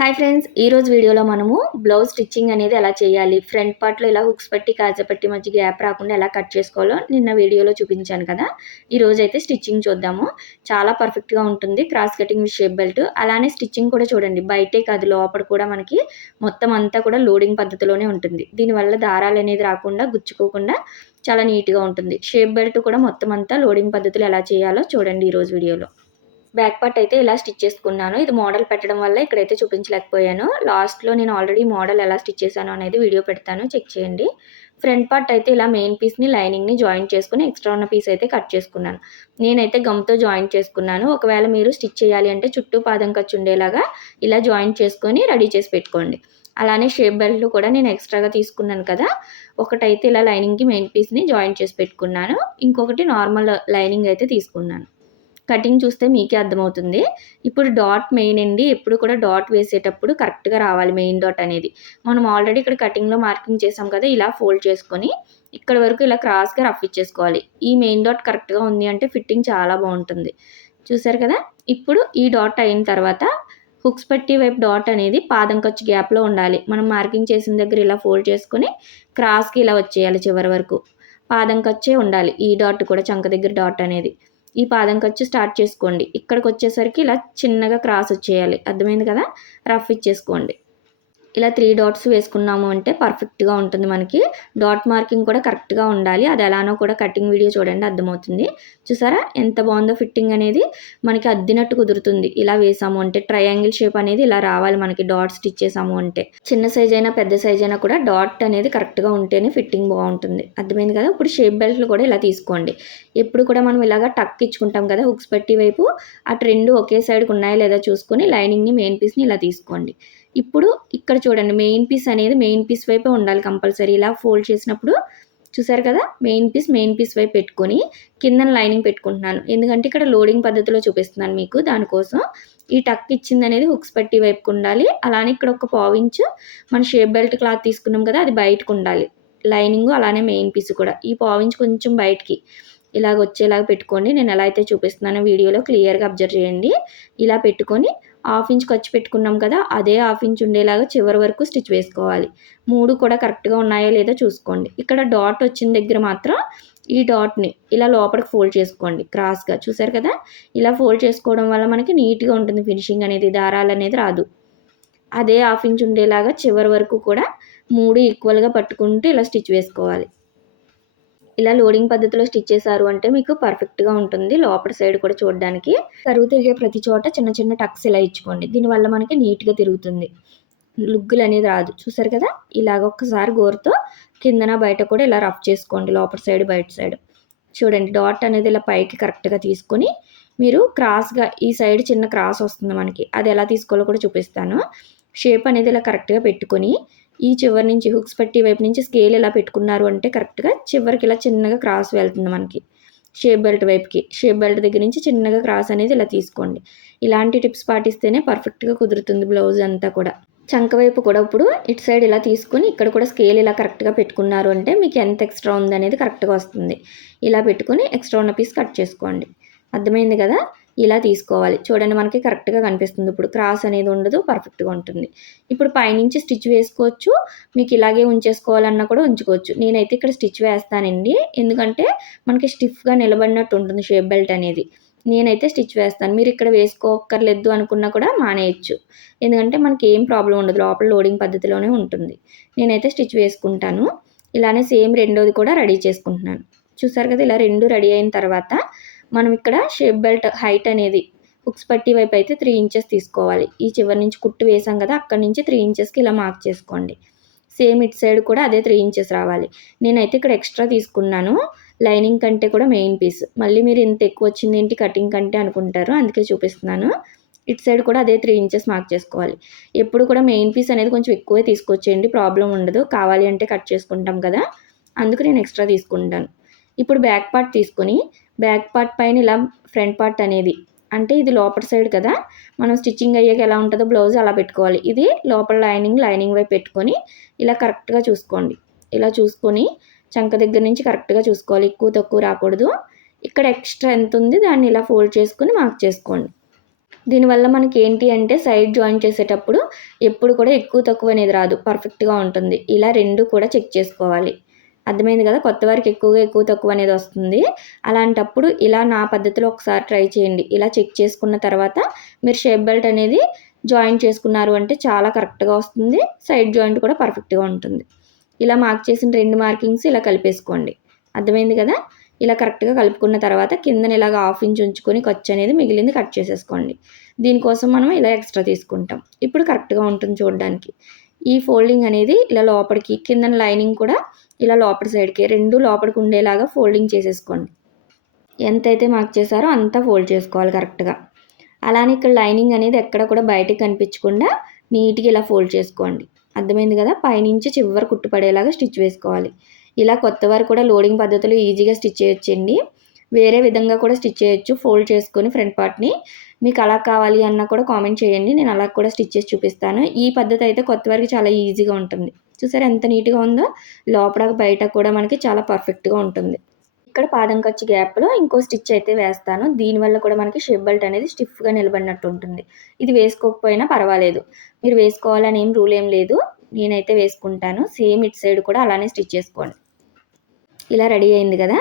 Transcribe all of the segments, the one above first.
Hi friends, ఈరోజు వీడియోలో మనము బ్లౌజ్ స్టిచ్చింగ్ అనేది ఎలా చేయాలి, ఫ్రంట్ పార్ట్లో ఎలా హుక్స్ పట్టి కాజపట్టి మధ్య గ్యాప్ రాకుండా ఎలా కట్ చేసుకోవాలో నిన్న వీడియోలో చూపించాను కదా. ఈరోజు అయితే స్టిచ్చింగ్ చూద్దాము. చాలా పర్ఫెక్ట్గా ఉంటుంది cross cutting with shape belt. అలానే స్టిచ్చింగ్ కూడా చూడండి, బయటే కాదు లోపల కూడా మనకి మొత్తం అంతా కూడా లోడింగ్ పద్ధతిలోనే ఉంటుంది. దీనివల్ల దారాలు అనేది రాకుండా గుచ్చుకోకుండా చాలా నీట్గా ఉంటుంది. షేప్ బెల్ట్ కూడా మొత్తం అంతా లోడింగ్ పద్ధతులు ఎలా చేయాలో చూడండి ఈరోజు వీడియోలో. బ్యాక్ పార్ట్ అయితే ఇలా స్టిచ్ చేసుకున్నాను. ఇది మోడల్ పెట్టడం వల్ల ఇక్కడైతే చూపించలేకపోయాను. లాస్ట్లో నేను ఆల్రెడీ మోడల్ ఎలా స్టిచ్ చేశాను అనేది వీడియో పెడతాను, చెక్ చేయండి. ఫ్రంట్ పార్ట్ అయితే ఇలా మెయిన్ పీస్ని లైనింగ్ని జాయింట్ చేసుకుని ఎక్స్ట్రా ఉన్న పీస్ అయితే కట్ చేసుకున్నాను. నేనైతే గమ్తో జాయింట్ చేసుకున్నాను. ఒకవేళ మీరు స్టిచ్ చేయాలి అంటే చుట్టూ పాదం ఖర్చు ఉండేలాగా ఇలా జాయింట్ చేసుకొని రెడీ చేసి పెట్టుకోండి. అలానే షేప్ బెల్ట్ కూడా నేను ఎక్స్ట్రాగా తీసుకున్నాను కదా, ఒకటైతే ఇలా లైనింగ్కి మెయిన్ పీస్ని జాయింట్ చేసి పెట్టుకున్నాను. ఇంకొకటి నార్మల్ లైనింగ్ అయితే తీసుకున్నాను. కటింగ్ చూస్తే మీకే అర్థమవుతుంది. ఇప్పుడు డాట్ మెయిన్ అండి. ఎప్పుడు కూడా డాట్ వేసేటప్పుడు కరెక్ట్గా రావాలి మెయిన్ డాట్ అనేది. మనం ఆల్రెడీ ఇక్కడ కటింగ్లో మార్కింగ్ చేసాం కదా, ఇలా ఫోల్డ్ చేసుకొని ఇక్కడ వరకు ఇలా క్రాస్గా రఫ్ ఇచ్చేసుకోవాలి. ఈ మెయిన్ డాట్ కరెక్ట్గా ఉంది అంటే ఫిట్టింగ్ చాలా బాగుంటుంది. చూసారు కదా. ఇప్పుడు ఈ డాట్ అయిన తర్వాత హుక్స్ పట్టి వైపు డాట్ అనేది పాదం ఖర్చు గ్యాప్లో ఉండాలి. మనం మార్కింగ్ చేసిన దగ్గర ఇలా ఫోల్డ్ చేసుకొని క్రాస్కి ఇలా వచ్చేయాలి చివరి వరకు. పాదం ఖర్చే ఉండాలి ఈ డాట్ కూడా, చంక దగ్గర డాట్ అనేది. ఈ పాదం ఖర్చు స్టార్ట్ చేసుకోండి. ఇక్కడికి వచ్చేసరికి ఇలా చిన్నగా క్రాస్ వచ్చేయాలి. అర్థమైంది కదా. రఫ్ ఇచ్చేసుకోండి. ఇలా 3 డాట్స్ వేసుకున్నాము అంటే పర్ఫెక్ట్గా ఉంటుంది మనకి. డాట్ మార్కింగ్ కూడా కరెక్ట్గా ఉండాలి. అది ఎలానో కూడా కటింగ్ వీడియో చూడండి, అర్థమవుతుంది. చూసారా ఎంత బాగుందో ఫిట్టింగ్ అనేది. మనకి అద్దినట్టు కుదురుతుంది ఇలా వేసాము అంటే. ట్రయాంగిల్ షేప్ అనేది ఇలా రావాలి మనకి డాట్ స్టిచ్ చేసాము అంటే. చిన్న సైజ్ అయినా పెద్ద సైజ్ అయినా కూడా డాట్ అనేది కరెక్ట్గా ఉంటేనే ఫిట్టింగ్ బాగుంటుంది. అర్థమైంది కదా. ఇప్పుడు షేప్ బెల్ట్లు కూడా ఇలా తీసుకోండి. ఎప్పుడు కూడా మనం ఇలాగా టక్ ఇచ్చుకుంటాం కదా హుక్స్ పట్టి వైపు, అటు రెండు ఒకే సైడ్కి ఉన్నాయా లేదా చూసుకొని లైనింగ్ని మెయిన్ పీస్ని ఇలా తీసుకోండి. ఇప్పుడు ఇక్కడ చూడండి, మెయిన్ పీస్ అనేది మెయిన్ పీస్ వైపే ఉండాలి కంపల్సరీ. ఇలా ఫోల్డ్ చేసినప్పుడు చూసారు కదా, మెయిన్ పీస్ వైపు పెట్టుకొని కింద లైనింగ్ పెట్టుకుంటున్నాను. ఎందుకంటే ఇక్కడ లోడింగ్ పద్ధతిలో చూపిస్తున్నాను మీకు. దానికోసం ఈ టక్ ఇచ్చింది అనేది హుక్స్ పట్టి వైపుకు ఉండాలి. అలానే ఇక్కడ ఒక పావించు మన షేప్ బెల్ట్ క్లాత్ తీసుకున్నాం కదా, అది బయటకు ఉండాలి. లైనింగ్ అలానే మెయిన్ పీస్ కూడా ఈ పావించు కొంచెం బయటికి ఇలాగ వచ్చేలాగా పెట్టుకోండి. నేను ఎలా అయితే చూపిస్తున్నానో వీడియోలో క్లియర్గా అబ్జర్వ్ చేయండి. ఇలా పెట్టుకొని 1/2 ఇంచ్ ఖర్చు పెట్టుకున్నాం కదా, అదే 1/2 ఇంచ్ ఉండేలాగా చివరి వరకు స్టిచ్ వేసుకోవాలి. 3 కూడా కరెక్ట్గా ఉన్నాయో లేదో చూసుకోండి. ఇక్కడ డాట్ వచ్చిన దగ్గర మాత్రం ఈ డాట్ని ఇలా లోపలికి ఫోల్డ్ చేసుకోండి క్రాస్గా. చూసారు కదా. ఇలా ఫోల్డ్ చేసుకోవడం వల్ల మనకి నీట్గా ఉంటుంది ఫినిషింగ్ అనేది, దారాలు అనేది రాదు. అదే 1/2 ఇంచ్ ఉండేలాగా చివరి వరకు కూడా 3 ఈక్వల్గా పట్టుకుంటూ ఇలా స్టిచ్ వేసుకోవాలి. ఇలా లోడింగ్ పద్ధతిలో స్టిచ్ చేశారు అంటే మీకు పర్ఫెక్ట్గా ఉంటుంది. లోపల సైడ్ కూడా చూడడానికి కరువు తిరిగే ప్రతి చోట చిన్న చిన్న టక్స్ ఇలా ఇచ్చుకోండి. దీనివల్ల మనకి నీట్గా తిరుగుతుంది, లుగ్గులు అనేది రాదు. చూసారు కదా. ఇలాగ ఒక్కసారి గోరుతో కిందన బయట కూడా ఇలా రఫ్ చేసుకోండి, లోపల సైడ్ బయట సైడ్. చూడండి డాట్ అనేది ఇలా పైకి కరెక్ట్గా తీసుకొని మీరు క్రాస్గా ఈ సైడ్ చిన్న క్రాస్ వస్తుంది మనకి, అది ఎలా తీసుకోవాలో కూడా చూపిస్తాను. షేప్ అనేది ఇలా కరెక్ట్గా పెట్టుకొని ఈ చివరి నుంచి హుక్స్ పట్టి వైపు నుంచి స్కేల్ ఇలా పెట్టుకున్నారు అంటే కరెక్ట్గా చివరికి ఇలా చిన్నగా క్రాస్ వెళ్తుంది మనకి షేప్ బెల్ట్ వైపుకి. షేప్ బెల్ట్ దగ్గర నుంచి చిన్నగా క్రాస్ అనేది ఇలా తీసుకోండి. ఇలాంటి టిప్స్ పాటిస్తేనే పర్ఫెక్ట్గా కుదురుతుంది బ్లౌజ్ అంతా కూడా. చంక వైపు కూడా ఇప్పుడు ఇటు సైడ్ ఇలా తీసుకొని ఇక్కడ కూడా స్కేల్ ఇలా కరెక్ట్గా పెట్టుకున్నారు అంటే మీకు ఎంత ఎక్స్ట్రా ఉంది అనేది కరెక్ట్గా వస్తుంది. ఇలా పెట్టుకొని ఎక్స్ట్రా ఉన్న పీస్ కట్ చేసుకోండి. అర్థమైంది కదా. ఇలా తీసుకోవాలి. చూడండి మనకి కరెక్ట్గా కనిపిస్తుంది. ఇప్పుడు క్రాస్ అనేది ఉండదు, పర్ఫెక్ట్గా ఉంటుంది. ఇప్పుడు పైనుంచి స్టిచ్ వేసుకోవచ్చు, మీకు ఇలాగే ఉంచేసుకోవాలన్నా కూడా ఉంచుకోవచ్చు. నేనైతే ఇక్కడ స్టిచ్ వేస్తానండి, ఎందుకంటే మనకి స్టిఫ్గా నిలబడినట్టు ఉంటుంది షేప్ బెల్ట్ అనేది. నేనైతే స్టిచ్ వేస్తాను. మీరు ఇక్కడ వేసుకోక్కర్లేదు అనుకున్నా కూడా మానేయచ్చు, ఎందుకంటే మనకి ఏం ప్రాబ్లం ఉండదు, లోపల లోడింగ్ పద్ధతిలోనే ఉంటుంది. నేనైతే స్టిచ్ వేసుకుంటాను. ఇలానే సేమ్ రెండోది కూడా రెడీ చేసుకుంటున్నాను. చూసారు కదా. ఇలా రెండు రెడీ అయిన తర్వాత మనం ఇక్కడ షేప్ బెల్ట్ హైట్ అనేది హుక్స్ పట్టి వైపు అయితే 3 ఇంచెస్ తీసుకోవాలి. ఈ చివరి నుంచి కుట్టు వేసాం కదా, అక్కడి నుంచి 3 ఇంచెస్కి ఇలా మార్క్ చేసుకోండి. సేమ్ ఇటు సైడ్ కూడా అదే 3 ఇంచెస్ రావాలి. నేనైతే ఇక్కడ ఎక్స్ట్రా తీసుకున్నాను, లైనింగ్ కంటే కూడా మెయిన్ పీస్. మళ్ళీ మీరు ఇంత ఎక్కువ వచ్చింది ఏంటి కటింగ్ కంటే అనుకుంటారు, అందుకే చూపిస్తున్నాను. ఇటు సైడ్ కూడా అదే 3 ఇంచెస్ మార్క్ చేసుకోవాలి. ఎప్పుడు కూడా మెయిన్ పీస్ అనేది కొంచెం ఎక్కువే తీసుకొచ్చేయండి, ప్రాబ్లం ఉండదు. కావాలి అంటే కట్ చేసుకుంటాం కదా, అందుకు నేను ఎక్స్ట్రా తీసుకుంటాను. ఇప్పుడు బ్యాక్ పార్ట్ తీసుకొని బ్యాక్ పార్ట్ పైన ఇలా ఫ్రంట్ పార్ట్ అనేది, అంటే ఇది లోపల సైడ్ కదా, మనం స్టిచ్చింగ్ అయ్యాక ఎలా ఉంటుందో బ్లౌజ్ అలా పెట్టుకోవాలి. ఇది లోపల లైనింగ్ వైపు పెట్టుకొని ఇలా కరెక్ట్గా చూసుకోండి. ఇలా చూసుకొని చంక దగ్గర నుంచి కరెక్ట్గా చూసుకోవాలి, ఎక్కువ తక్కువ రాకూడదు. ఇక్కడ ఎక్స్ట్రా ఎంత ఉంది దాన్ని ఇలా ఫోల్డ్ చేసుకొని మార్క్ చేసుకోండి. దీనివల్ల మనకి ఏంటి అంటే సైడ్ జాయిన్ చేసేటప్పుడు ఎప్పుడు కూడా ఎక్కువ తక్కువ అనేది రాదు, పర్ఫెక్ట్గా ఉంటుంది. ఇలా రెండు కూడా చెక్ చేసుకోవాలి. అర్థమైంది కదా, కొత్త వారికి ఎక్కువగా ఎక్కువ తక్కువ అనేది వస్తుంది. అలాంటప్పుడు ఇలా నా పద్ధతిలో ఒకసారి ట్రై చేయండి. ఇలా చెక్ చేసుకున్న తర్వాత మీరు షేప్ బెల్ట్ అనేది జాయిన్ చేసుకున్నారు అంటే చాలా కరెక్ట్గా వస్తుంది. సైడ్ జాయింట్ కూడా పర్ఫెక్ట్గా ఉంటుంది. ఇలా మార్క్ చేసిన 2 మార్కింగ్స్ ఇలా కలిపేసుకోండి. అర్థమైంది కదా, ఇలా కరెక్ట్గా కలుపుకున్న తర్వాత కిందన ఇలాగ 1/2 ఇంచ్ ఉంచుకొని ఖర్చు అనేది మిగిలింది కట్ చేసేసుకోండి. దీనికోసం మనం ఇలా ఎక్స్ట్రా తీసుకుంటాం. ఇప్పుడు కరెక్ట్గా ఉంటుంది చూడడానికి. ఈ ఫోల్డింగ్ అనేది ఇలా లోపలికి, కిందన లైనింగ్ కూడా ఇలా లోపలి సైడ్కి, రెండు లోపలికి ఉండేలాగా ఫోల్డింగ్ చేసేసుకోండి. ఎంతైతే మార్క్ చేశారో అంతా ఫోల్డ్ చేసుకోవాలి కరెక్ట్గా. అలానే ఇక్కడ లైనింగ్ అనేది ఎక్కడ కూడా బయటకు కనిపించకుండా నీట్గా ఇలా ఫోల్డ్ చేసుకోండి. అర్థమైంది కదా, పైనుంచి చివరి కుట్టు పడేలాగా స్టిచ్ వేసుకోవాలి. ఇలా కొత్త వారు కూడా లోడింగ్ పద్ధతిలో ఈజీగా స్టిచ్ చేయొచ్చండి. వేరే విధంగా కూడా స్టిచ్ చేయొచ్చు, ఫోల్డ్ చేసుకొని ఫ్రంట్ పార్ట్ని. మీకు అలా కావాలి అన్నా కూడా కామెంట్ చేయండి, నేను అలా కూడా స్టిచ్ చేసి చూపిస్తాను. ఈ పద్ధతి అయితే కొత్త వారికి చాలా ఈజీగా ఉంటుంది. చూసారా ఎంత నీట్గా ఉందో, లోపల బయట కూడా మనకి చాలా పర్ఫెక్ట్గా ఉంటుంది. ఇక్కడ పాదం ఖర్చు గ్యాప్లో ఇంకో స్టిచ్ అయితే వేస్తాను. దీనివల్ల కూడా మనకి షేప్ బెల్ట్ అనేది స్టిఫ్గా నిలబడినట్టు ఉంటుంది. ఇది వేసుకోకపోయినా పర్వాలేదు, మీరు వేసుకోవాలని ఏం రూల్ ఏం లేదు. నేనైతే వేసుకుంటాను. సేమ్ ఇటు సైడ్ కూడా అలానే స్టిచ్ చేసుకోండి. ఇలా రెడీ అయింది కదా,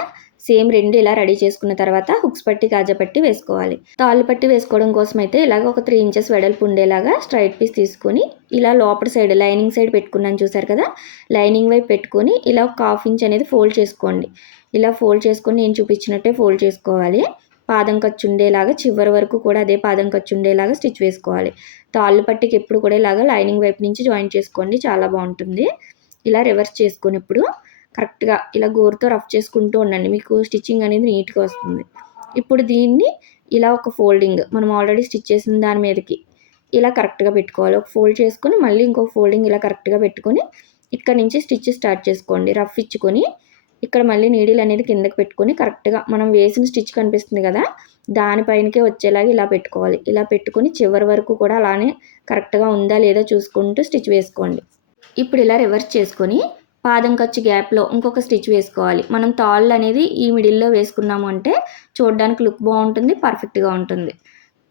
సేమ్ రెండు ఇలా రెడీ చేసుకున్న తర్వాత హుక్స్ పట్టి కాజా పట్టి వేసుకోవాలి. తాళ్ళు పట్టి వేసుకోవడం కోసం అయితే ఇలాగ ఒక 3 ఇంచెస్ వెడల్పు ఉండేలాగా స్ట్రైట్ పీస్ తీసుకొని ఇలా లోపల సైడ్ లైనింగ్ సైడ్ పెట్టుకున్నాను చూసారు కదా, లైనింగ్ వైపు పెట్టుకొని ఇలా ఒక 1/2 ఇంచ్ అనేది ఫోల్డ్ చేసుకోండి. ఇలా ఫోల్డ్ చేసుకొని నేను చూపించినట్టే ఫోల్డ్ చేసుకోవాలి. పాదం ఖర్చు ఉండేలాగా చివరి వరకు కూడా అదే పాదం ఖర్చు ఉండేలాగా స్టిచ్ వేసుకోవాలి. తాళ్ళు పట్టికి ఎప్పుడు కూడా ఇలాగా లైనింగ్ వైపు నుంచి జాయిన్ చేసుకోండి, చాలా బాగుంటుంది. ఇలా రివర్స్ చేసుకున్నప్పుడు కరెక్ట్గా ఇలా గోరుతో రఫ్ చేసుకుంటూ ఉండండి, మీకు స్టిచ్చింగ్ అనేది నీట్గా వస్తుంది. ఇప్పుడు దీన్ని ఇలా ఒక ఫోల్డింగ్ మనం ఆల్రెడీ స్టిచ్ చేసిన దాని మీదకి ఇలా కరెక్ట్గా పెట్టుకోవాలి. ఒక ఫోల్డ్ చేసుకొని మళ్ళీ ఇంకొక ఫోల్డింగ్ ఇలా కరెక్ట్గా పెట్టుకొని ఇక్కడ నుంచి స్టిచ్ స్టార్ట్ చేసుకోండి. రఫ్ ఇచ్చుకొని ఇక్కడ మళ్ళీ నీడిల్ అనేది కిందకి పెట్టుకొని కరెక్ట్గా మనం వేసిన స్టిచ్ కనిపిస్తుంది కదా, దానిపైనకే వచ్చేలాగా ఇలా పెట్టుకోవాలి. ఇలా పెట్టుకొని చివరి వరకు కూడా అలానే కరెక్ట్గా ఉందా లేదా చూసుకుంటూ స్టిచ్ వేసుకోండి. ఇప్పుడు ఇలా రివర్స్ చేసుకొని పాదం ఖర్చు గ్యాప్లో ఇంకొక స్టిచ్ వేసుకోవాలి. మనం తాళ్ళు అనేది ఈ మిడిల్లో వేసుకున్నాము అంటే చూడడానికి లుక్ బాగుంటుంది, పర్ఫెక్ట్గా ఉంటుంది.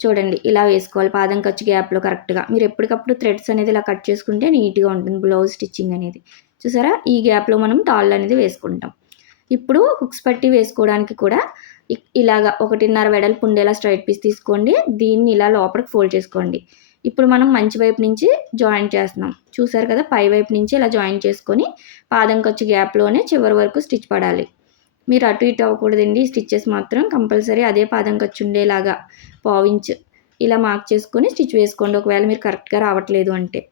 చూడండి ఇలా వేసుకోవాలి పాదం ఖర్చు గ్యాప్లో కరెక్ట్గా. మీరు ఎప్పటికప్పుడు థ్రెడ్స్ అనేది ఇలా కట్ చేసుకుంటే నీట్గా ఉంటుంది బ్లౌజ్ స్టిచ్చింగ్ అనేది. చూసారా, ఈ గ్యాప్లో మనం తాళ్ళు అనేది వేసుకుంటాం. ఇప్పుడు హుక్స్ పట్టి వేసుకోవడానికి కూడా ఇలాగా 1.5 వెడల్పు ఉండేలా స్ట్రైట్ పీస్ తీసుకోండి. దీన్ని ఇలా లోపలికి ఫోల్డ్ చేసుకోండి. ఇప్పుడు మనం మంచి వైపు నుంచి జాయిన్ చేస్తున్నాం. చూసారు కదా, పై వైపు నుంచి ఇలా జాయిన్ చేసుకొని పాదం ఖర్చు గ్యాప్లోనే చివరి వరకు స్టిచ్ పడాలి. మీరు అటు ఇటు అవ్వకూడదండి. స్టిచ్చెస్ మాత్రం కంపల్సరీ అదే పాదం ఖర్చు ఉండేలాగా 1/2 ఇంచ్ ఇలా మార్క్ చేసుకొని స్టిచ్ వేసుకోండి, ఒకవేళ మీరు కరెక్ట్గా రావట్లేదు అంటే.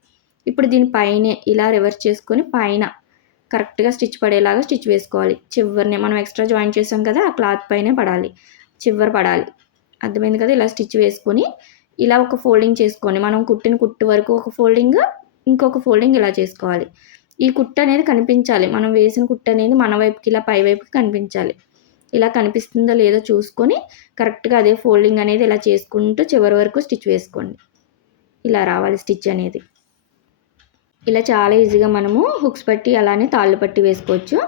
ఇప్పుడు దీనిపైనే ఇలా రివర్స్ చేసుకొని పైన కరెక్ట్గా స్టిచ్ పడేలాగా స్టిచ్ వేసుకోవాలి. చివరినే మనం ఎక్స్ట్రా జాయిన్ చేసాం కదా, ఆ క్లాత్ పైనే పడాలి, చివరి పడాలి. అర్థమైంది కదా, ఇలా స్టిచ్ వేసుకొని ఇలా ఒక ఫోల్డింగ్ చేసుకోండి. మనం కుట్టిన కుట్టు వరకు ఒక ఫోల్డింగ్, ఇంకొక ఫోల్డింగ్ ఇలా చేసుకోవాలి. ఈ కుట్టు అనేది కనిపించాలి, మనం వేసిన కుట్టు అనేది మన వైపుకి ఇలా పై వైపుకి కనిపించాలి. ఇలా కనిపిస్తుందో లేదో చూసుకొని కరెక్ట్గా అదే ఫోల్డింగ్ అనేది ఇలా చేసుకుంటూ చివరి వరకు స్టిచ్ వేసుకోండి. ఇలా రావాలి స్టిచ్ అనేది. ఇలా చాలా ఈజీగా మనము హుక్స్ పట్టి అలానే తాళ్ళు పట్టి వేసుకోవచ్చు.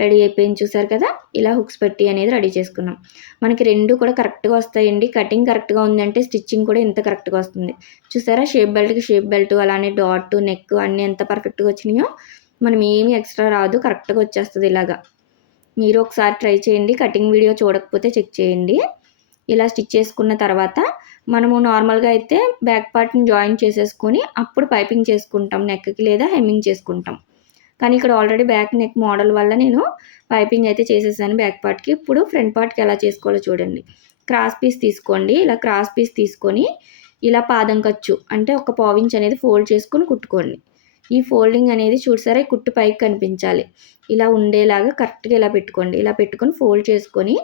రెడీ అయిపోయింది చూసారు కదా, ఇలా హుక్స్ పట్టి అనేది రెడీ చేసుకున్నాం. మనకి రెండు కూడా కరెక్ట్గా వస్తాయండి. కటింగ్ కరెక్ట్గా ఉందంటే స్టిచ్చింగ్ కూడా ఎంత కరెక్ట్గా వస్తుంది. చూసారా, షేప్ బెల్ట్కి షేప్ బెల్ట్, అలానే డాట్ నెక్ అన్నీ ఎంత పర్ఫెక్ట్గా వచ్చినాయో. మనం ఏమీ ఎక్స్ట్రా రాదు, కరెక్ట్గా వచ్చేస్తుంది ఇలాగా. మీరు ఒకసారి ట్రై చేయండి, కటింగ్ వీడియో చూడకపోతే చెక్ చేయండి. ఇలా స్టిచ్ చేసుకున్న తర్వాత మనము నార్మల్గా అయితే బ్యాక్ పార్ట్ని జాయిన్ చేసేసుకొని అప్పుడు పైపింగ్ చేసుకుంటాం నెక్కి, లేదా హెమ్మింగ్ చేసుకుంటాం. కానీ ఇక్కడ ఆల్రెడీ బ్యాక్ నెక్ మోడల్ వల్ల నేను పైపింగ్ అయితే చేసేసాను బ్యాక్ పార్ట్కి. ఇప్పుడు ఫ్రంట్ పార్ట్కి ఎలా చేసుకోవాలో చూడండి. క్రాస్ పీస్ తీసుకోండి. ఇలా క్రాస్ పీస్ తీసుకొని ఇలా పాదం ఖర్చు అంటే ఒక 1/2 ఇంచ్ అనేది ఫోల్డ్ చేసుకొని కుట్టుకోండి. ఈ ఫోల్డింగ్ అనేది చూసారా, ఈ కుట్టు పైకి కనిపించాలి, ఇలా ఉండేలాగా కరెక్ట్గా ఇలా పెట్టుకోండి. ఇలా పెట్టుకొని ఫోల్డ్ చేసుకొని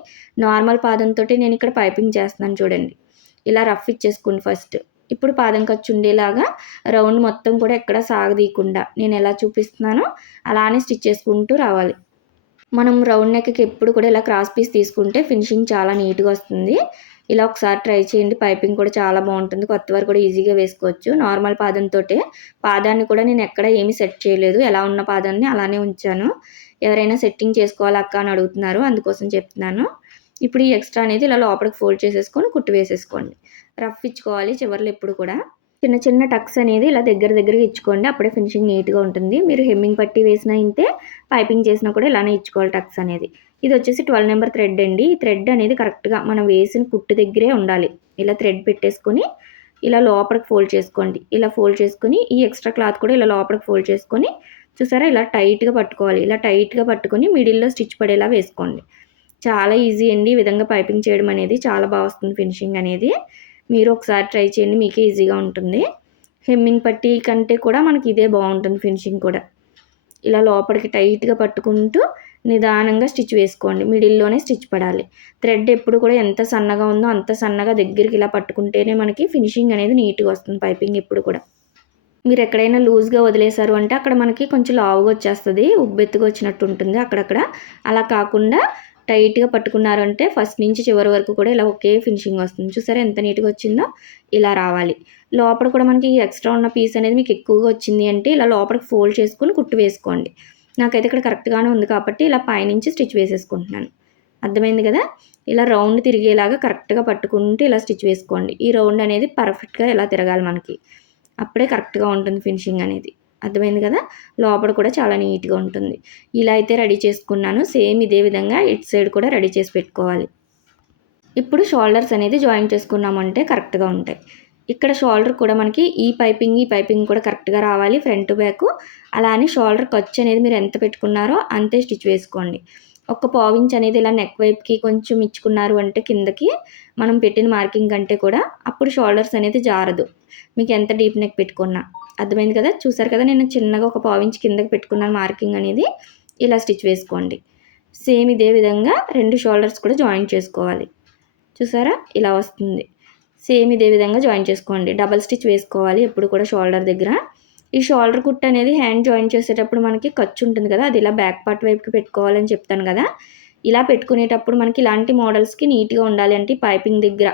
నార్మల్ పాదంతో నేను ఇక్కడ పైపింగ్ చేస్తున్నాను చూడండి. ఇలా రఫ్ ఇచ్చేసుకోండి ఫస్ట్. ఇప్పుడు పాదం ఖర్చు ఉండేలాగా రౌండ్ మొత్తం కూడా ఎక్కడ సాగదీయకుండా నేను ఎలా చూపిస్తున్నానో అలానే స్టిచ్ చేసుకుంటూ రావాలి. మనం రౌండ్ నెక్కి ఎప్పుడు కూడా ఇలా క్రాస్ పీస్ తీసుకుంటే ఫినిషింగ్ చాలా నీట్గా వస్తుంది. ఇలా ఒకసారి ట్రై చేయండి, పైపింగ్ కూడా చాలా బాగుంటుంది. కొత్త వారు కూడా ఈజీగా వేసుకోవచ్చు. నార్మల్ పాదంతో పాదాన్ని కూడా నేను ఎక్కడ ఏమీ సెట్ చేయలేదు, ఎలా ఉన్న పాదాన్ని అలానే ఉంచాను. ఎవరైనా సెట్టింగ్ చేసుకోవాలి అక్క అని అడుగుతున్నారు, అందుకోసం చెప్తున్నాను. ఇప్పుడు ఈ ఎక్స్ట్రా అనేది ఇలా లోపలికి ఫోల్డ్ చేసేసుకొని కుట్టు వేసేసుకోండి. రఫ్ ఇచ్చుకోవాలి చివర్లో ఎప్పుడు కూడా. చిన్న చిన్న టక్స్ అనేది ఇలా దగ్గరగా ఇచ్చుకోండి. అప్పుడే ఫినిషింగ్ నీట్‌గా ఉంటుంది. మీరు హెమ్మింగ్ పట్టీ వేసినా ఇంతే, పైపింగ్ చేసినా కూడా ఇలానే ఇచ్చుకోవాలి టక్స్ అనేది. ఇదొచ్చేసి 12 నంబర్ థ్రెడ్ అండి. ఈ థ్రెడ్ అనేది కరెక్ట్‌గా మనం వేసిన కుట్టు దగ్గరే ఉండాలి. ఇలా థ్రెడ్ పెట్టేసుకొని ఇలా లోపలికి ఫోల్డ్ చేసుకోండి. ఇలా ఫోల్డ్ చేసుకొని ఈ ఎక్స్‌ట్రా క్లాత్ కూడా ఇలా లోపలికి ఫోల్డ్ చేసుకొని చూసారా ఇలా టైట్‌గా పట్టుకోవాలి. ఇలా టైట్‌గా పట్టుకొని మిడిల్‌లో స్టిచ్ పడేలా వేసుకోండి. చాలా ఈజీ అండి. ఈ విధంగా పైపింగ్ చేయడం అనేది చాలా బా వస్తుంది ఫినిషింగ్ అనేది. మీరు ఒకసారి ట్రై చేయండి. మీకే ఈజీగా ఉంటుంది. హెమ్మింగ్ పట్టీ కంటే కూడా మనకి ఇదే బావుంటుంది ఫినిషింగ్ కూడా. ఇలా లోపలికి టైట్‌గా పట్టుకుంటూ నిదానంగా స్టిచ్ వేసుకోండి. మిడిల్‌లోనే స్టిచ్ పడాలి. థ్రెడ్ ఎప్పుడు కూడా ఎంత సన్నగా ఉందో అంత సన్నగా దగ్గరికి ఇలా పట్టుకుంటేనే మనకి ఫినిషింగ్ అనేది నీట్‌గా వస్తుంది పైపింగ్ ఎప్పుడు కూడా. మీరు ఎక్కడైనా లూజ్‌గా వదిలేసారు అంటే అక్కడ మనకి కొంచెం లావుగా వచ్చేస్తది. ఉబ్బెత్తుగా వచ్చినట్టు ఉంటుంది అక్కడక్కడ. అలా కాకుండా టైట్‌గా పట్టుకున్నారంటే ఫస్ట్ నుంచి చివరి వరకు కూడా ఇలా ఒకే ఫినిషింగ్ వస్తుంది. చూసారా ఎంత నీట్‌గా వచ్చిందో? ఇలా రావాలి. లోపల కూడా మనకి ఎక్స్ట్రా ఉన్న పీస్ అనేది మీకు ఎక్కువగా వచ్చింది అంటే ఇలా లోపలికి ఫోల్డ్ చేసుకొని కుట్టు వేసుకోండి. నాకైతే ఇక్కడ కరెక్ట్‌గానే ఉంది కాబట్టి ఇలా పైనుంచి స్టిచ్ వేసేసుకుంటున్నాను. అర్థమైంది కదా? ఇలా రౌండ్ తిరిగేలాగా కరెక్ట్‌గా పట్టుకుంటూ ఇలా స్టిచ్ వేసుకోండి. ఈ రౌండ్ అనేది పర్ఫెక్ట్‌గా ఇలా తిరగాలి మనకి. అప్పుడే కరెక్ట్‌గా ఉంటుంది ఫినిషింగ్ అనేది. అర్థమైంది కదా? లోపల కూడా చాలా నీట్‌గా ఉంటుంది. ఇలా అయితే రెడీ చేసుకున్నాను. సేమ్ ఇదే విధంగా ఇటు సైడ్ కూడా రెడీ చేసి పెట్టుకోవాలి. ఇప్పుడు షోల్డర్స్ అనేది జాయిన్ చేసుకున్నామంటే కరెక్ట్‌గా ఉంటాయి. ఇక్కడ షోల్డర్ కూడా మనకి ఈ పైపింగ్ కూడా కరెక్ట్‌గా రావాలి ఫ్రంట్ బ్యాక్. అలా అని షోల్డర్ ఖర్చు అనేది మీరు ఎంత పెట్టుకున్నారో అంతే స్టిచ్ వేసుకోండి. ఒక పావించ్ అనేది ఇలా నెక్ వైపుకి కొంచెం ఇచ్చుకున్నారు అంటే కిందకి మనం పెట్టిన మార్కింగ్ కంటే కూడా అప్పుడు షోల్డర్స్ అనేది జారదు. మీకు ఎంత డీప్ నెక్ పెట్టుకున్నా. అర్థమైంది కదా? చూసారు కదా నేను చిన్నగా ఒక పావించ్ కిందకి పెట్టుకున్నాను మార్కింగ్ అనేది. ఇలా స్టిచ్ వేసుకోండి. సేమ్ ఇదే విధంగా 2 షోల్డర్స్ కూడా జాయిన్ చేసుకోవాలి. చూసారా? ఇలా వస్తుంది. సేమ్ ఇదే విధంగా జాయిన్ చేసుకోండి. డబల్ స్టిచ్ వేసుకోవాలి ఎప్పుడు కూడా షోల్డర్ దగ్గర. ఈ షోల్డర్ కుట్టు అనేది హ్యాండ్ జాయిన్ చేసేటప్పుడు మనకి ఖర్చు ఉంటుంది కదా! అది ఇలా బ్యాక్ పార్ట్ వైపుకి పెట్టుకోవాలని చెప్తాను కదా! ఇలా పెట్టుకునేటప్పుడు మనకి ఇలాంటి మోడల్స్‌కి నీట్‌గా ఉండాలి అంటే పైపింగ్ దగ్గర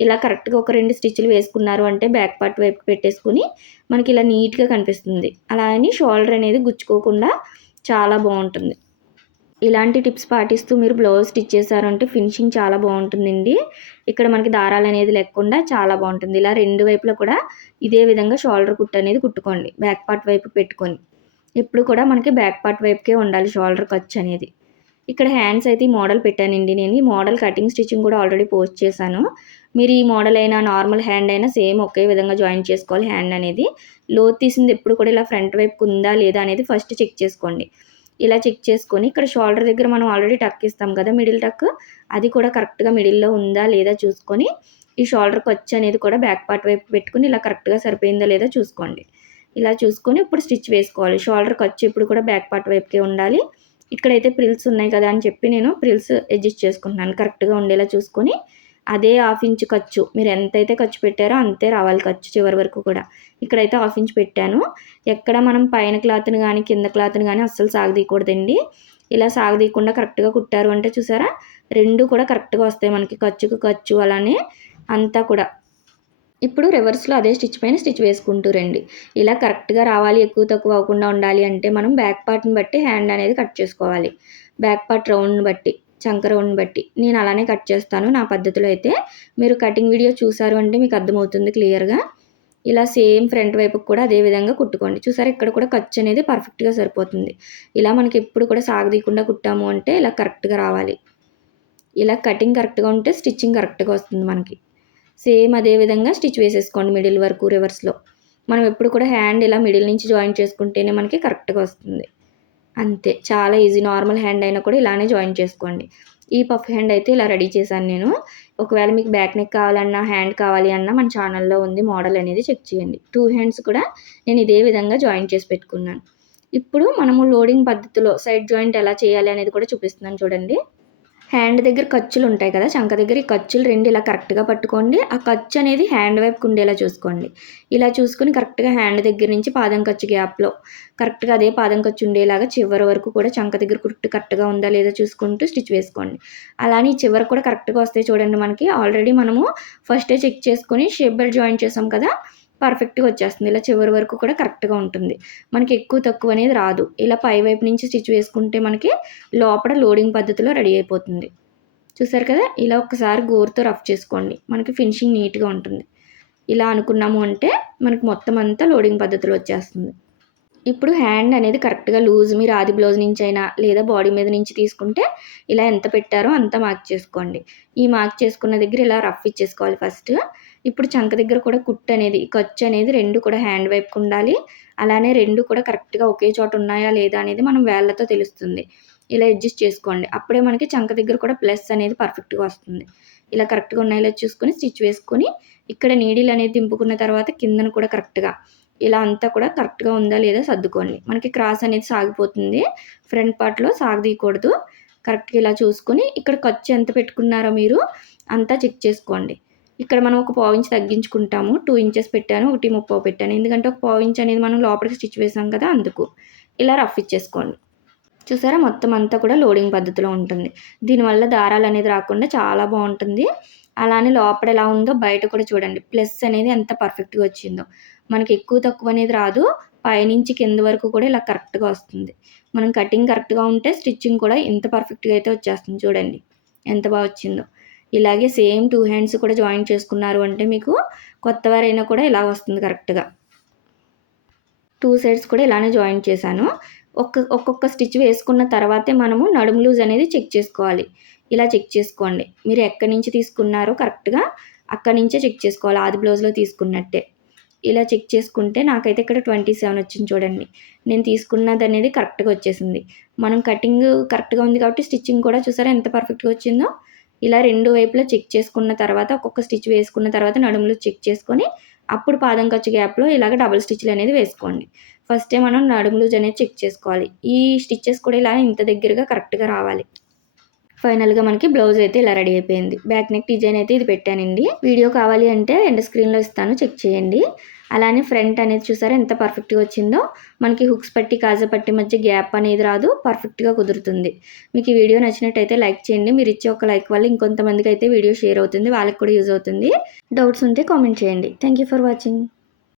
ఇలా కరెక్ట్‌గా ఒక 2 స్టిచ్‌లు వేసుకున్నారు అంటే బ్యాక్ పార్ట్ వైపుకి పెట్టేసుకొని మనకి ఇలా నీట్‌గా కనిపిస్తుంది. అలా అని షోల్డర్ అనేది గుచ్చుకోకుండా చాలా బావుంటుంది. ఇలాంటి టిప్స్ పాటిస్తూ మీరు బ్లౌజ్ స్టిచ్ చేశారంటే ఫినిషింగ్ చాలా బావుంటుందండి. ఇక్కడ మనకి దారాలనేది లేకుండా చాలా బావుంటుంది. ఇలా 2 వైపులా కూడా ఇదే విధంగా షోల్డర్ కుట్టు అనేది కుట్టుకోండి. బ్యాక్ పార్ట్ వైపు పెట్టుకొని. ఎప్పుడు కూడా మనకి బ్యాక్ పార్ట్ వైపుకే ఉండాలి షోల్డర్ ఖర్చు అనేది. ఇక్కడ హ్యాండ్స్ అయితే ఈ మోడల్ పెట్టానండి నేను. ఈ మోడల్ కటింగ్ స్టిచ్చింగ్ కూడా ఆల్రెడీ పోస్ట్ చేశాను. మీరు ఈ మోడల్ అయినా నార్మల్ హ్యాండ్ అయినా సేమ్ ఒకే విధంగా జాయిన్ చేసుకోవాలి హ్యాండ్ అనేది. లోతు తీసింది ఎప్పుడు కూడా ఇలా ఫ్రంట్ వైపుకి ఉందా లేదా అనేది ఫస్ట్ చెక్ చేసుకోండి. ఇలా చెక్ చేసుకొని ఇక్కడ షోల్డర్ దగ్గర మనం ఆల్రెడీ టక్ ఇస్తాం కదా మిడిల్ టక్. అది కూడా కరెక్ట్‌గా మిడిల్‌లో ఉందా లేదా చూసుకొని ఈ షోల్డర్ ఖర్చు అనేది కూడా బ్యాక్ పార్ట్ వైపు పెట్టుకొని ఇలా కరెక్ట్‌గా సరిపోయిందా లేదా చూసుకోండి. ఇలా చూసుకొని ఇప్పుడు స్టిచ్ వేసుకోవాలి. షోల్డర్ ఖర్చు ఎప్పుడు కూడా బ్యాక్ పార్ట్ వైపుకే ఉండాలి. ఇక్కడైతే ప్రిల్స్ ఉన్నాయి కదా అని చెప్పి నేను ప్రిల్స్ అడ్జస్ట్ చేసుకుంటున్నాను. కరెక్ట్‌గా ఉండేలా చూసుకొని అదే హాఫ్ ఇంచ్ ఖర్చు మీరు ఎంతైతే ఖర్చు పెట్టారో అంతే రావాలి ఖర్చు చివరి వరకు కూడా. ఇక్కడైతే హాఫ్ ఇంచ్ పెట్టాను. ఎక్కడ మనం పైన క్లాత్‌ని గానీ, కింద క్లాత్‌ని గానీ అస్సలు సాగదీయకూడదండి. ఇలా సాగదీయకుండా కరెక్ట్‌గా కుట్టారు అంటే చూసారా 2 కూడా కరెక్ట్‌గా వస్తాయి మనకి ఖర్చుకు ఖర్చు అలానే అంతా కూడా. ఇప్పుడు రివర్స్‌లో అదే స్టిచ్ పైన స్టిచ్ వేసుకుంటూ రండి. ఇలా కరెక్ట్‌గా రావాలి ఎక్కువ తక్కువ అవ్వకుండా ఉండాలి అంటే మనం బ్యాక్ పార్ట్‌ని బట్టి హ్యాండ్ అనేది కట్ చేసుకోవాలి. బ్యాక్ పార్ట్ రౌండ్‌ని బట్టి, చంక రౌండ్‌ని బట్టి. నేను అలానే కట్ చేస్తాను నా పద్ధతిలో అయితే. మీరు కటింగ్ వీడియో చూసారు అంటే మీకు అర్థమవుతుంది క్లియర్‌గా. ఇలా సేమ్ ఫ్రంట్ వైపుకి కూడా అదే విధంగా కుట్టుకోండి. చూసారా ఇక్కడ కూడా ఖర్చు అనేది పర్ఫెక్ట్‌గా సరిపోతుంది. ఇలా మనకి ఎప్పుడు కూడా సాగదీయకుండా కుట్టాము అంటే ఇలా కరెక్ట్‌గా రావాలి. ఇలా కటింగ్ కరెక్ట్‌గా ఉంటే స్టిచ్చింగ్ కరెక్ట్‌గా వస్తుంది మనకి. సేమ్ అదే విధంగా స్టిచ్ వేసేసుకోండి మిడిల్ వరకు రివర్స్‌లో. మనం ఎప్పుడు కూడా హ్యాండ్ ఇలా మిడిల్ నుంచి జాయిన్ చేసుకుంటేనే మనకి కరెక్ట్‌గా వస్తుంది. అంతే చాలా ఈజీ. నార్మల్ హ్యాండ్ అయినా కూడా ఇలానే జాయిన్ చేసుకోండి. ఈ పఫ్ హ్యాండ్ అయితే ఇలా రెడీ చేశాను నేను. ఒకవేళ మీకు బ్యాక్ నెక్ కావాలన్నా, హ్యాండ్ కావాలి అన్నా మన ఛానల్‌లో ఉంది మోడల్ అనేది చెక్ చేయండి. 2 హ్యాండ్స్ కూడా నేను ఇదే విధంగా జాయిన్ చేసి పెట్టుకున్నాను. ఇప్పుడు మనము లోడింగ్ పద్ధతిలో సైడ్ జాయింట్ ఎలా చేయాలి అనేది కూడా చూపిస్తున్నాను చూడండి. హ్యాండ్ దగ్గర ఖర్చులుంటాయి కదా! చంక దగ్గర ఈ ఖర్చులు 2 ఇలా కరెక్ట్‌గా పట్టుకోండి. ఆ ఖర్చు అనేది హ్యాండ్ వైపుకి ఉండేలా చూసుకోండి. ఇలా చూసుకొని కరెక్ట్‌గా హ్యాండ్ దగ్గర నుంచి పాదం ఖర్చు గ్యాప్‌లో కరెక్ట్‌గా అదే పాదం ఖర్చు ఉండేలాగా చివరి వరకు కూడా చంక దగ్గర కుట్టు కరెక్ట్‌గా ఉందా లేదా చూసుకుంటూ స్టిచ్ వేసుకోండి. అలానే చివరకు కూడా కరెక్ట్‌గా వస్తాయి చూడండి మనకి. ఆల్రెడీ మనము ఫస్టే చెక్ చేసుకొని షేప్ బెల్ట్ జాయిన్ చేసాం కదా! పర్ఫెక్ట్‌గా వచ్చేస్తుంది. ఇలా చివరి వరకు కూడా కరెక్ట్‌గా ఉంటుంది. మనకి ఎక్కువ తక్కువ అనేది రాదు. ఇలా పై వైపు నుంచి స్టిచ్ వేసుకుంటే మనకి లోపల లోడింగ్ పద్ధతిలో రెడీ అయిపోతుంది. చూసారు కదా, ఇలా ఒక్కసారి గోరుతో రఫ్ చేసుకోండి, మనకి ఫినిషింగ్ నీట్గా ఉంటుంది. ఇలా అనుకున్నాము అంటే మనకి మొత్తం అంతా లోడింగ్ పద్ధతిలో వచ్చేస్తుంది. ఇప్పుడు హ్యాండ్ అనేది కరెక్ట్గా లూజ్ మీరు ఆది బ్లౌజ్ నుంచి అయినా లేదా బాడీ మీద నుంచి తీసుకుంటే ఇలా ఎంత పెట్టారో అంత మార్క్ చేసుకోండి. ఈ మార్క్ చేసుకున్న దగ్గర ఇలా రఫ్ ఇచ్చేసుకోవాలి ఫస్ట్. ఇప్పుడు చంక దగ్గర కూడా కుట్టు అనేది ఖర్చు అనేది 2 కూడా హ్యాండ్ వైపుకు ఉండాలి. అలానే 2 కూడా కరెక్ట్గా ఒకే చోట ఉన్నాయా లేదా అనేది మనం వేళ్ళతో తెలుస్తుంది. ఇలా అడ్జస్ట్ చేసుకోండి. అప్పుడే మనకి చంక దగ్గర కూడా ప్లస్ అనేది పర్ఫెక్ట్గా వస్తుంది. ఇలా కరెక్ట్గా ఉన్నాయో చూసుకొని స్టిచ్ వేసుకొని ఇక్కడ నీడిల్ అనేది దింపుకున్న తర్వాత కిందన కూడా కరెక్ట్గా ఇలా అంతా కూడా కరెక్ట్గా ఉందా లేదా సర్దుకోండి. మనకి క్రాస్ అనేది సాగిపోతుంది, ఫ్రంట్ పార్ట్‌లో సాగదీయకూడదు. కరెక్ట్‌గా ఇలా చూసుకొని ఇక్కడ ఖర్చు ఎంత పెట్టుకున్నారో మీరు అంతా చెక్ చేసుకోండి. ఇక్కడ మనం ఒక పావించి తగ్గించుకుంటాము. 2 ఇంచెస్ పెట్టాను, 1.30 పెట్టాను. ఎందుకంటే ఒక పావించి అనేది మనం లోపలికి స్టిచ్ వేసాం కదా అందుకు. ఇలా రఫ్ ఇచ్చేసుకోండి. చూసారా, మొత్తం అంతా కూడా లోడింగ్ పద్ధతిలో ఉంటుంది. దీనివల్ల దారాలు అనేది రాకుండా చాలా బాగుంటుంది. అలానే లోపల ఎలా ఉందో బయట కూడా చూడండి, ప్లస్ అనేది ఎంత పర్ఫెక్ట్గా వచ్చిందో. మనకి ఎక్కువ తక్కువ అనేది రాదు, పైనుంచి కింద వరకు కూడా ఇలా కరెక్ట్గా వస్తుంది. మనం కటింగ్ కరెక్ట్గా ఉంటే స్టిచ్చింగ్ కూడా ఎంత పర్ఫెక్ట్గా అయితే వచ్చేస్తుంది. చూడండి ఎంత బాగా వచ్చిందో. ఇలాగే సేమ్ 2 హ్యాండ్స్ కూడా జాయిన్ చేసుకున్నారు అంటే మీకు కొత్తవారైనా కూడా ఇలా వస్తుంది కరెక్ట్గా. 2 సైడ్స్ కూడా ఇలానే జాయిన్ చేశాను. ఒక్కొక్క స్టిచ్ వేసుకున్న తర్వాతే మనము నడుము లూజ్ అనేది చెక్ చేసుకోవాలి. ఇలా చెక్ చేసుకోండి. మీరు ఎక్కడి నుంచి తీసుకున్నారో కరెక్ట్గా అక్కడి నుంచే చెక్ చేసుకోవాలి, ఆది బ్లౌజ్లో తీసుకున్నట్టే. ఇలా చెక్ చేసుకుంటే నాకైతే ఇక్కడ 27 వచ్చింది చూడండి. నేను తీసుకున్నది అనేది కరెక్ట్గా వచ్చేసింది. మనం కటింగ్ కరెక్ట్గా ఉంది కాబట్టి స్టిచ్చింగ్ కూడా చూసారా ఎంత పర్ఫెక్ట్గా వచ్చిందో. ఇలా 2 వైపులా చెక్ చేసుకున్న తర్వాత ఒక్కొక్క స్టిచ్ వేసుకున్న తర్వాత నడుములు చెక్ చేసుకొని అప్పుడు పాదం ఖర్చు గ్యాప్లో ఇలాగ డబుల్ స్టిచ్లు అనేది వేసుకోండి. ఫస్టే మనం నడుము లూజ్ అనేది చెక్ చేసుకోవాలి. ఈ స్టిచ్చెస్ కూడా ఇలా ఇంత దగ్గరగా కరెక్ట్గా రావాలి. ఫైనల్గా మనకి బ్లౌజ్ అయితే ఇలా రెడీ అయిపోయింది. బ్యాక్ నెక్ డిజైన్ అయితే ఇది పెట్టానండి. వీడియో కావాలి అంటే ఎండ్ స్క్రీన్లో ఇస్తాను, చెక్ చేయండి. అలానే ఫ్రంట్ అనేది చూసారా ఎంత పర్ఫెక్ట్గా వచ్చిందో. మనకి హుక్స్ పట్టి కాజా పట్టి మధ్య గ్యాప్ అనేది రాదు, పర్ఫెక్ట్గా కుదురుతుంది. మీకు ఈ వీడియో నచ్చినట్టయితే లైక్ చేయండి. మీరు ఇచ్చే ఒక లైక్ వల్ల ఇంకొంతమందికి అయితే వీడియో షేర్ అవుతుంది, వాళ్ళకి కూడా యూజ్ అవుతుంది. డౌట్స్ ఉంటే కామెంట్ చేయండి. Thank you for watching.